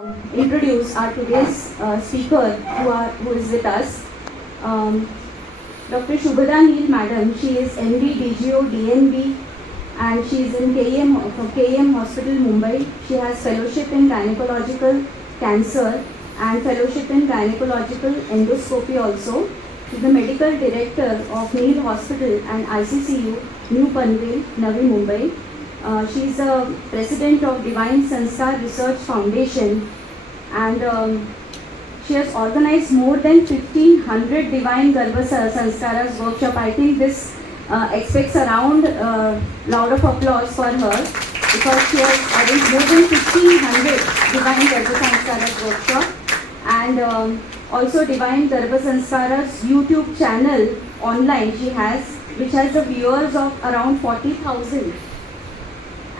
Introduce our today's speaker who is with us. Dr. Shubhada Neel Madam. She is MD DGO DNB and she is in KM Hospital Mumbai. She has fellowship in gynecological cancer and fellowship in gynecological endoscopy also. She is the medical director of Neel Hospital and ICCU New Panvel, Navi Mumbai. She is the president of Divine Sanskar Research Foundation and she has organized more than 1500 Divine Garbha Sanskaras workshop. I think this expects around loud of applause for her because she has arranged more than 1500 Divine Garbha Sanskaras workshop and also Divine Garbha Sanskaras YouTube channel online she has, which has the viewers of around 40,000.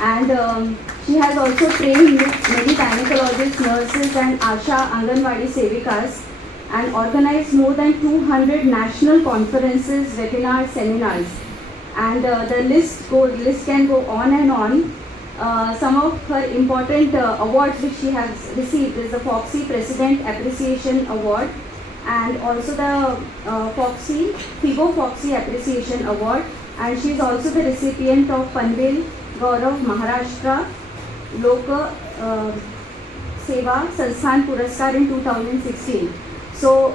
And she has also trained many gynecologists, nurses and Asha Anganwadi Sevikas and organized more than 200 national conferences, webinars, seminars. And the list can go on and on. Some of her important awards which she has received is the Foxy President Appreciation Award and also the FIBO Foxy Appreciation Award, and she is also the recipient of Panvel Gaurav Maharashtra Loka Seva Sansthan Puraskar in 2016. So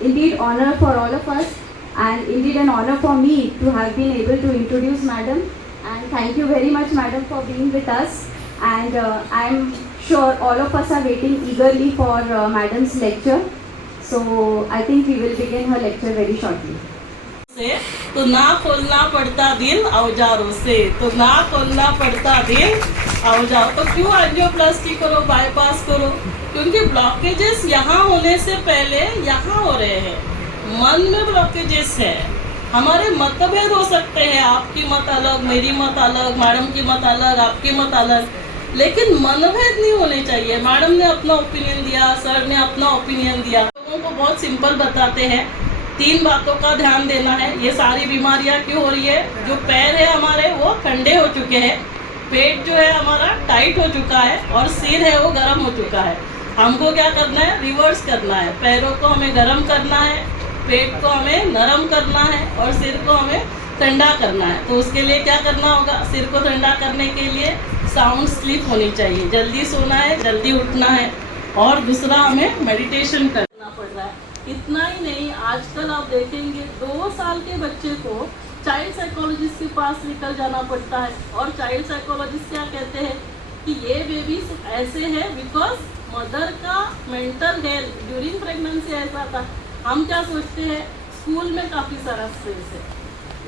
indeed honor for all of us and indeed an honor for me to have been able to introduce Madam, and thank you very much Madam for being with us, and I am sure all of us are waiting eagerly for Madam's lecture. So I think we will begin her lecture very shortly. तो ना खोलना पड़ता दिल औजारों से, तो ना खोलना पड़ता दिल औजारों। तो क्यों एंजियोप्लास्टी करो, बाईपास करो? क्योंकि ब्लॉकेजेस यहाँ होने से पहले यहाँ हो रहे हैं, मन में ब्लॉकेजेस है। हमारे मतभेद हो सकते हैं, आपकी मत अलग, मेरी मत अलग, मैडम की मत अलग, आपकी मत अलग, लेकिन मनभेद नहीं होने चाहिए। मैडम ने अपना ओपिनियन दिया, सर ने अपना ओपिनियन दिया। लोगों को बहुत सिंपल बताते हैं, 3 बातों का ध्यान देना है। ये सारी बीमारियां क्यों हो रही है? जो पैर है हमारे वो ठंडे हो चुके हैं, पेट जो है हमारा टाइट हो चुका है और सिर है वो गर्म हो चुका है। हमको क्या करना है? रिवर्स करना है। पैरों को हमें गर्म करना है, पेट को हमें नरम करना है और सिर को हमें ठंडा करना है। तो उसके लिए क्या करना होगा? सिर को ठंडा करने के लिए साउंड स्लीप होनी चाहिए, जल्दी सोना है, जल्दी उठना है। और दूसरा हमें मेडिटेशन करना पड़ रहा है। इतना ही नहीं, आजकल आप देखेंगे 2 साल के बच्चे को चाइल्ड साइकोलॉजिस्ट के पास लेकर जाना पड़ता है और चाइल्ड साइकोलॉजिस्ट क्या कहते हैं कि ये बेबीज ऐसे है बिकॉज मदर का मेंटल हेल्थ ड्यूरिंग प्रेगनेंसी ऐसा था। हम क्या सोचते हैं? स्कूल में काफ़ी सारा स्ट्रेस है,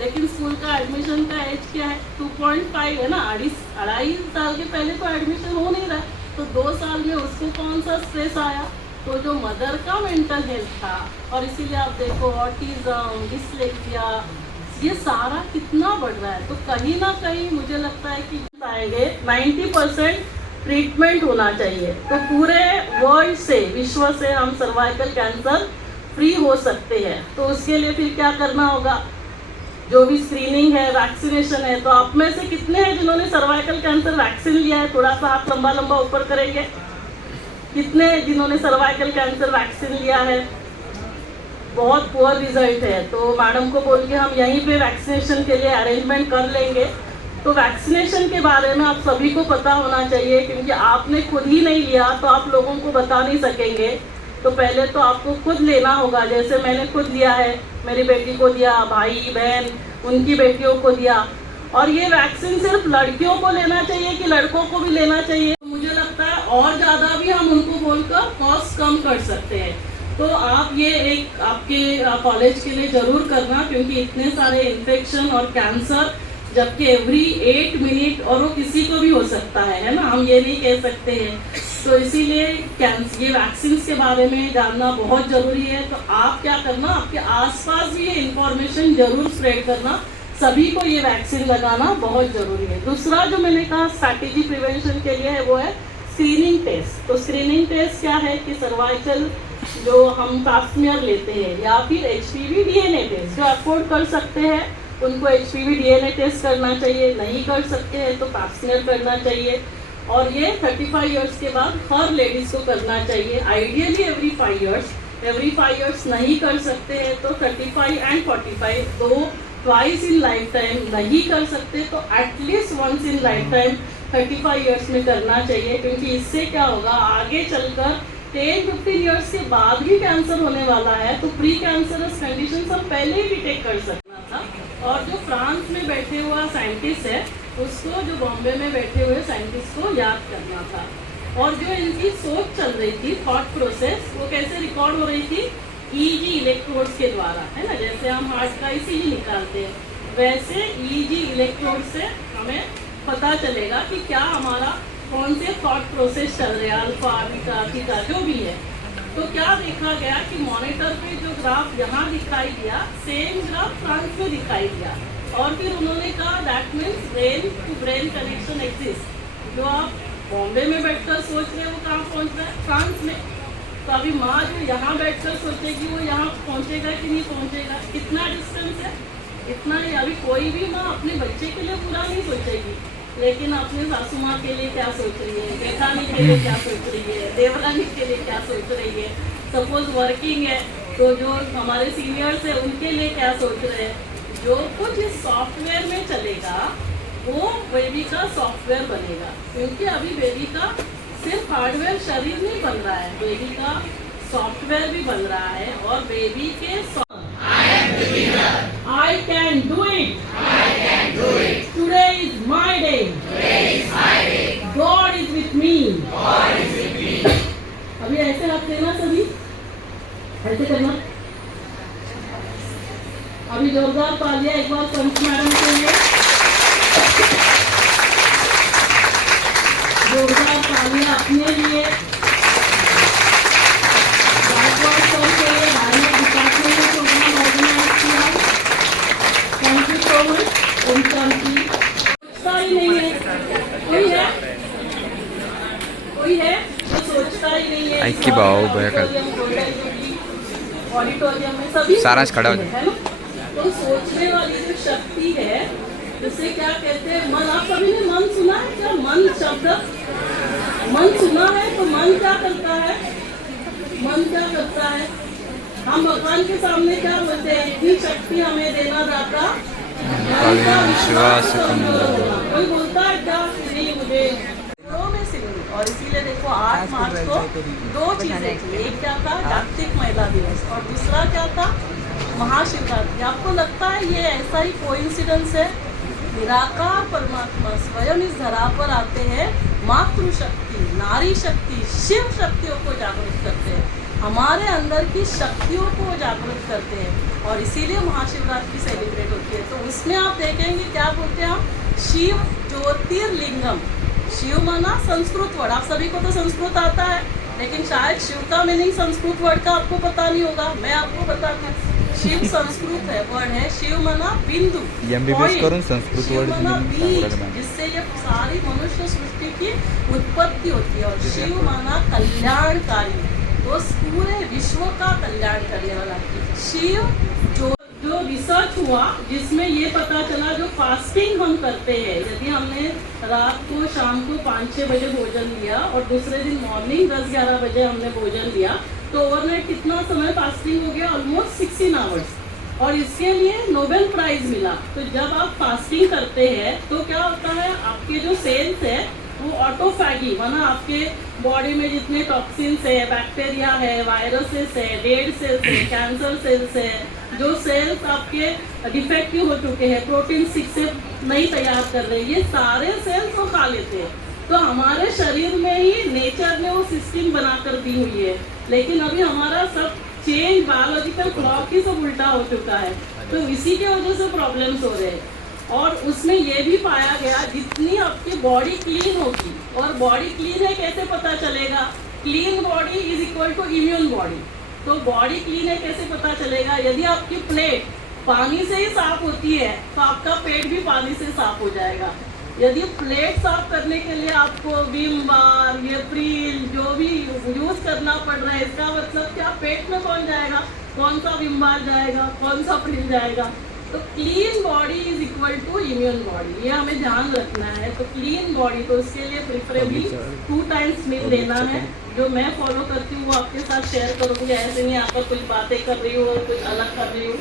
लेकिन स्कूल का एडमिशन का एज क्या है? 2.5 है ना, 2.5 साल के पहले तो एडमिशन हो नहीं रहा है, तो 2 साल में उसको कौन सा स्ट्रेस आया? तो जो मदर का मेंटल हेल्थ था, और इसीलिए आप देखो ऑटिज्म, डिसलेक्सिया, ये सारा कितना बढ़ रहा है। तो कहीं ना कहीं मुझे लगता है कि आएंगे 90% ट्रीटमेंट होना चाहिए, तो पूरे वर्ल्ड से, विश्व से हम सर्वाइकल कैंसर फ्री हो सकते हैं। तो उसके लिए फिर क्या करना होगा? जो भी स्क्रीनिंग है, वैक्सीनेशन है। तो आप में से कितने हैं जिन्होंने सर्वाइकल कैंसर वैक्सीन लिया है? थोड़ा सा हाथ लंबा लंबा ऊपर करेंगे। कितने जिन्होंने सर्वाइकल कैंसर वैक्सीन लिया है? बहुत पुअर रिजल्ट है। तो मैडम को बोल के हम यहीं पे वैक्सीनेशन के लिए अरेंजमेंट कर लेंगे। तो वैक्सीनेशन के बारे में आप सभी को पता होना चाहिए, क्योंकि आपने खुद ही नहीं लिया तो आप लोगों को बता नहीं सकेंगे। तो पहले तो आपको खुद लेना होगा, जैसे मैंने खुद लिया है, मेरी बेटी को दिया, भाई बहन उनकी बेटियों को दिया। और ये वैक्सीन सिर्फ लड़कियों को लेना चाहिए कि लड़कों को भी लेना चाहिए? मुझे लगता है और ज़्यादा भी हम उनको बोलकर कॉस्ट कम कर सकते हैं। तो आप ये एक आपके कॉलेज के लिए ज़रूर करना, क्योंकि इतने सारे इन्फेक्शन और कैंसर, जबकि एवरी 8 मिनट, और वो किसी को भी हो सकता है ना, हम ये नहीं कह सकते हैं। तो इसीलिए ये वैक्सीन के बारे में जानना बहुत ज़रूरी है। तो आप क्या करना, आपके आसपास भी ये इन्फॉर्मेशन ज़रूर स्प्रेड करना, सभी को ये वैक्सीन लगाना बहुत ज़रूरी है। दूसरा जो मैंने कहा स्ट्रैटेजी प्रिवेंशन के लिए है, वो है स्क्रीनिंग टेस्ट। तो स्क्रीनिंग टेस्ट क्या है कि सर्वाइकल जो हम पास्मियर लेते हैं या फिर HPV DNA टेस्ट, जो अफोर्ड कर सकते हैं उनको HPV DNA टेस्ट करना चाहिए, नहीं कर सकते हैं तो पास्मियर करना चाहिए। और ये 35 इयर्स के बाद हर लेडीज को करना चाहिए, ideally every 5 years. Every 5 years नहीं कर सकते हैं तो 35 एंड 45 दो ट्वाइस इन लाइफ टाइम नहीं कर सकते तो at least once in lifetime 35 years में करना चाहिए, क्योंकि इससे क्या होगा आगे चलकर 10-15 इयर्स के बाद भी कैंसर होने वाला है, तो प्री कैंसरस कंडीशन हम पहले ही डिटेक्ट कर सकना था। और जो फ्रांस में बैठे हुआ साइंटिस्ट है उसको जो बॉम्बे में बैठे हुए साइंटिस्ट को याद करना था। और जो इनकी सोच चल रही थी, थॉट प्रोसेस, वो कैसे रिकॉर्ड हो रही थी, ईजी इलेक्ट्रोड्स के द्वारा, है ना। जैसे हम हार्ट का ईसीजी निकालते हैं वैसे ईजी इलेक्ट्रोड से हमें पता चलेगा कि क्या हमारा कौन से थॉट प्रोसेस चल रहे हैं, अल्फा बीटा थीटा जो भी है। तो क्या देखा गया कि मॉनिटर पे जो ग्राफ यहाँ दिखाई दिया सेम ग्राफ फ्रांस में दिखाई दिया, और फिर उन्होंने कहा that means brain to brain connection exist. जो आप बॉम्बे में बैठकर सोच रहे हो वो कहाँ पहुँच रहा है, फ्रांस में। तो अभी माँ जो यहाँ बैठकर सोचेगी वो यहाँ पहुँचेगा कि नहीं पहुँचेगा, कितना डिस्टेंस है, इतना ही। अभी कोई भी माँ अपने बच्चे के लिए पूरा नहीं सोचेगी, लेकिन अपने सासू माँ के लिए क्या सोच रही है, जेठानी के लिए क्या सोच रही है, देवरानी के लिए क्या सोच रही है। सपोज वर्किंग है तो जो हमारे सीनियर्स है उनके लिए क्या सोच रहे हैं। जो कुछ इस सॉफ्टवेयर में चलेगा वो बेबी का सॉफ्टवेयर बनेगा, क्योंकि अभी बेबी का सिर्फ हार्डवेयर शरीर नहीं बन रहा है, बेबी का सॉफ्टवेयर भी बन रहा है। और बेबी के I can do it. Today is my day. God is with me. अभी ऐसे हाथ देना सभी, ऐसे करना। अभी जोरदार तालियां एक बार पंच मैडम के लिए, जोरदार तालियां अपने लिए, सोचता ही नहीं है, कोई है जो सोचता ही नहीं है। आई की भाव ऑडिटोरियम में सभी सारांश खड़ा हो है ना। तो सोचने वाली जो शक्ति है जिसे क्या कहते हैं मन। आप सभी ने मन सुना है क्या, मन शब्द मन सुना है तो मन क्या करता है, मन क्या करता है। हम भगवान के सामने क्या बोलते हैं, इतनी शक्ति हमें देना दाता विश्वास कोई बोलता है क्या नहीं मुझे में सिंह। और इसीलिए देखो 8 मार्च को दो चीजें थी, एक क्या था जागतिक महिला दिवस और दूसरा क्या था महाशिवरात्रि। आपको लगता है ये ऐसा ही कोइंसिडेंस है, निराकार परमात्मा स्वयं इस धरा पर आते हैं, मातृशक्ति नारी शक्ति शिव शक्तियों को जागृत करते हैं, हमारे अंदर की शक्तियों को जागृत करते हैं, और इसीलिए महाशिवरात्रि सेलिब्रेट होती है। तो उसमें आप देखेंगे क्या बोलते हैं हम, शिव ज्योतिर्लिंगम। शिव माना संस्कृत वर्ड, आप सभी को तो संस्कृत आता है, लेकिन शायद शिव का मीनिंग संस्कृत वर्ड का आपको पता नहीं होगा, मैं आपको बताती हूँ। शिव संस्कृत है वर्ड है, शिव माना बिंदु, शिव माना बीज, जिससे ये सारी मनुष्य सृष्टि की उत्पत्ति होती है, और शिव माना कल्याणकारी, तो पूरे विश्व का कल्याण करने वाला शिव। जो रिसर्च हुआ जिसमें ये पता चला जो फास्टिंग हम करते हैं, यदि हमने रात को शाम को 5-6 बजे भोजन लिया और दूसरे दिन मॉर्निंग 10-11 बजे हमने भोजन लिया, तो ओवरनाइट कितना समय फास्टिंग हो गया, ऑलमोस्ट 16 आवर्स, और इसके लिए नोबेल प्राइज मिला। तो जब आप फास्टिंग करते हैं तो क्या होता है, आपके जो सेल्स है वो ऑटोफैगी, माना आपके बॉडी में जितने टॉक्सिन्स है, बैक्टीरिया है, वायरसेस है, डेड सेल्स है, कैंसर सेल्स है, जो सेल्स आपके डिफेक्टिव हो चुके हैं, प्रोटीन 6 से नहीं तैयार कर रहे, ये सारे सेल्स वो खा लेते हैं। तो हमारे शरीर में ही नेचर ने वो सिस्टम बना कर दी हुई है, लेकिन अभी हमारा सब चेंज बायोलॉजिकल क्लॉक ही सब उल्टा हो चुका है, तो इसी के वजह से प्रॉब्लम्स हो रहे हैं। और उसमें ये भी पाया गया जितनी आपकी बॉडी क्लीन होगी, और बॉडी क्लीन है कैसे पता चलेगा, clean body is equal to immune body. तो बॉडी क्लीन है कैसे पता चलेगा, यदि आपकी प्लेट पानी से ही साफ होती है तो आपका पेट भी पानी से साफ हो जाएगा। यदि प्लेट साफ करने के लिए आपको विम बार, ये प्रील जो भी यूज करना पड़ रहा है, इसका मतलब क्या पेट में कौन जाएगा, कौन सा विम बार जाएगा, कौन सा प्रील जाएगा, तो clean body is equal to immune body, ये हमें ध्यान रखना है। तो क्लीन बॉडी, तो उसके लिए प्रिफरेबली 2 टाइम्स मील लेना है। जो मैं फॉलो करती हूँ वो आपके साथ शेयर करूँगी, ऐसे नहीं आकर कुछ बातें कर रही हूँ और कुछ अलग कर रही हूँ।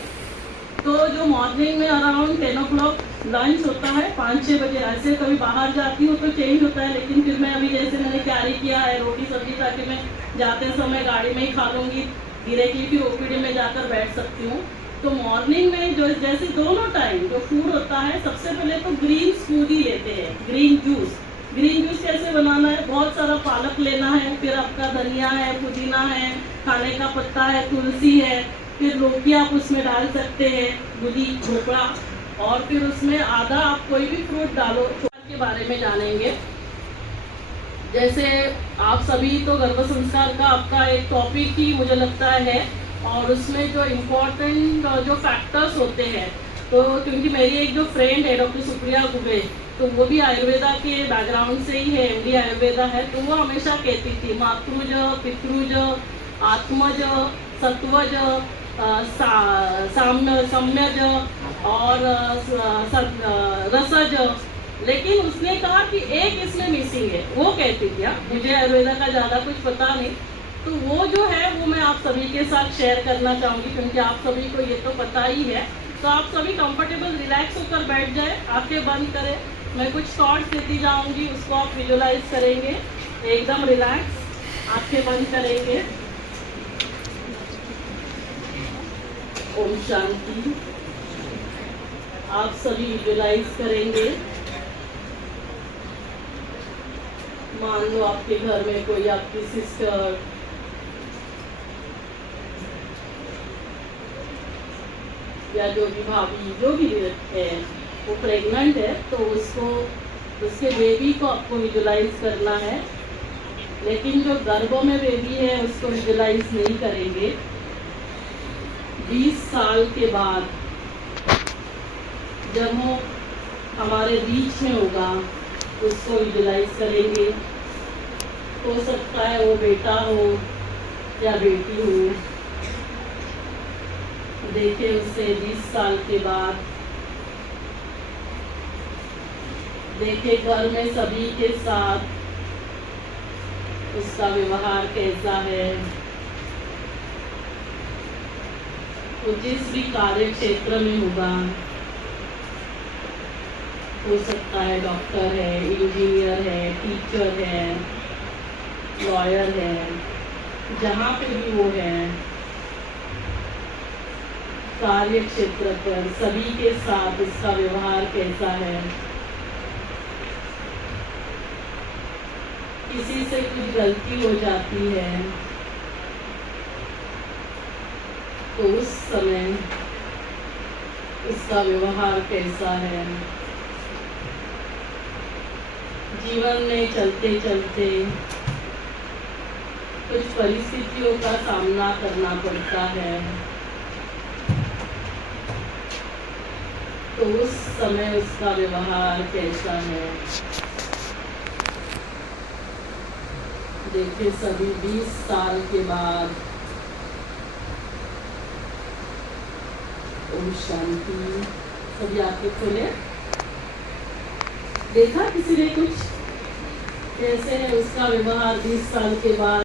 तो जो मॉर्निंग में अराउंड 10 o'clock लंच होता है, 5-6 बजे। ऐसे कभी बाहर जाती हूँ तो चेंज होता है, लेकिन फिर मैं अभी जैसे मैंने कैरी किया है रोटी सब्जी, ताकि मैं जाते समय गाड़ी में ही खा लूँगी, डायरेक्टली फिर ओपीडी में जाकर बैठ सकती हूँ। तो मॉर्निंग में जो जैसे दोनों टाइम जो फूड होता है, सबसे पहले तो ग्रीन स्मूदी लेते हैं, ग्रीन जूस। ग्रीन जूस कैसे बनाना है, बहुत सारा पालक लेना है, फिर आपका धनिया है, पुदीना है, खाने का पत्ता है, तुलसी है, फिर लौकी आप उसमें डाल सकते हैं, गुली खोपड़ा, और फिर उसमें आधा आप कोई भी फ्रूट डालो। के बारे में जानेंगे। जैसे आप सभी तो गर्भ संस्कार का आपका एक टॉपिक ही मुझे लगता है, और उसमें जो इम्पोर्टेंट जो फैक्टर्स होते हैं, तो क्योंकि मेरी एक जो फ्रेंड है डॉक्टर सुप्रिया दुबे, तो वो भी आयुर्वेदा के बैकग्राउंड से ही है, MD आयुर्वेदा है। तो वो हमेशा कहती थी मातृज, पितृज, आत्मज, सत्वज, सम्यज और रसज। लेकिन उसने कहा कि एक इसमें मिसिंग है, वो कहती थी। मुझे आयुर्वेदा का ज़्यादा कुछ पता नहीं, तो वो जो है वो मैं आप सभी के साथ शेयर करना चाहूँगी, क्योंकि आप सभी को ये तो पता ही है। तो आप सभी कंफर्टेबल रिलैक्स होकर बैठ जाए, आंखें बंद करें। मैं कुछ थॉट्स देती जाऊँगी, उसको आप विजुलाइज करेंगे, एकदम रिलैक्स आंखें बंद करेंगे। ओम शांति। आप सभी विजुलाइज करेंगे, मान लो आपके घर में कोई आपकी सिस्टर या जो भी भाभी जो भी है वो प्रेग्नेंट है, तो उसको उसके बेबी को आपको विजुलाइज करना है। लेकिन जो गर्भ में बेबी है उसको विजुलाइज नहीं करेंगे। 20 साल के बाद जब वो हमारे बीच में होगा उसको विजुलाइज करेंगे। हो सकता है वो बेटा हो या बेटी हो। देखे उससे 20 साल के बाद, देखे घर में सभी के साथ उसका व्यवहार कैसा है। वो जिस भी कार्य क्षेत्र में होगा, हो सकता है डॉक्टर है, इंजीनियर है, टीचर है, लॉयर है, जहाँ पे भी वो है, कार्य क्षेत्र पर सभी के साथ उसका व्यवहार कैसा है। किसी से कुछ गलती हो जाती है तो उस समय उसका व्यवहार कैसा है। जीवन में चलते चलते कुछ परिस्थितियों का सामना करना पड़ता है, तो उस समय उसका व्यवहार कैसा है। देखिए सभी 20 साल के बाद। ओम शांति। सभी आंखें खोले। देखा किसी ने कुछ कैसे है उसका व्यवहार 20 साल के बाद।